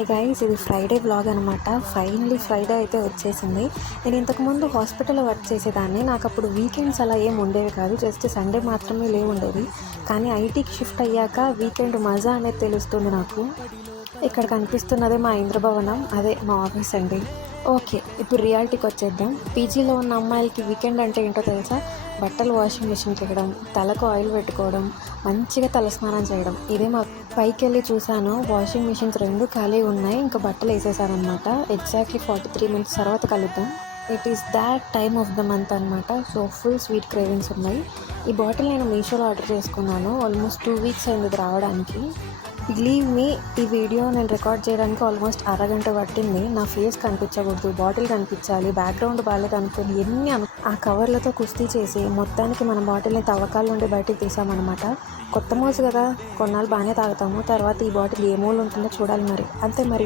Hi guys, ఇది Friday vlog అనమాట. Finally Friday అయితే వచ్చేసింది. నేను ఇంతకుముందు హాస్పిటల్లో వర్క్ చేసేదాన్ని. నాకు అప్పుడు వీకెండ్స్ అలా ఏం ఉండేవి కాదు, జస్ట్ సండే మాత్రమే లీవ్ ఉండేది. కానీ ఐటీకి షిఫ్ట్ అయ్యాక వీకెండ్ మజా అనేది తెలుస్తుంది నాకు. ఇక్కడ కనిపిస్తున్నదే మా ఇంద్రభవనం, అదే మా ఆఫీస్ అండి. ఓకే, ఇప్పుడు రియాలిటీకి వచ్చేద్దాం. పీజీలో ఉన్న అమ్మాయిలకి వీకెండ్ అంటే ఏంటో తెలుసా? బట్టలు వాషింగ్ మిషన్కి ఎక్కడం, తలకు ఆయిల్ పెట్టుకోవడం, మంచిగా తలస్నానం చేయడం. ఇదే మా పైకి వెళ్ళి చూశాను, వాషింగ్ మిషన్స్ 2 ఖాళీ ఉన్నాయి. ఇంకా బట్టలు వేసేసారనమాట. ఎగ్జాక్ట్లీ 43 minutes తర్వాత కలుద్దాం. It is that time of the month అనమాట. సో ఫుల్ స్వీట్ క్రేవింగ్స్ ఉన్నాయి. ఈ బాటిల్ నేను మీషోలో ఆర్డర్ చేసుకున్నాను. ఆల్మోస్ట్ 2 weeks అయింది ఇది రావడానికి. బిలీవ్ మీ, ఈ వీడియో నేను రికార్డ్ చేయడానికి ఆల్మోస్ట్ అరగంట పట్టింది. నా ఫేస్ కనిపించకూడదు, బాటిల్ కనిపించాలి, బ్యాక్గ్రౌండ్ బాగాలేదు అనుకుని ఆ కవర్లతో కుస్తీ చేసి మొత్తానికి మన బాటిల్ని తవ్వకాల నుండి బయటకు తీసామన్నమాట. కొత్త మోసు కదా, కొన్నాళ్ళు బాగానే తాగుతాము. తర్వాత ఈ బాటిల్ ఏ మూలు ఉంటుందో చూడాలి మరి. అంతే మరి.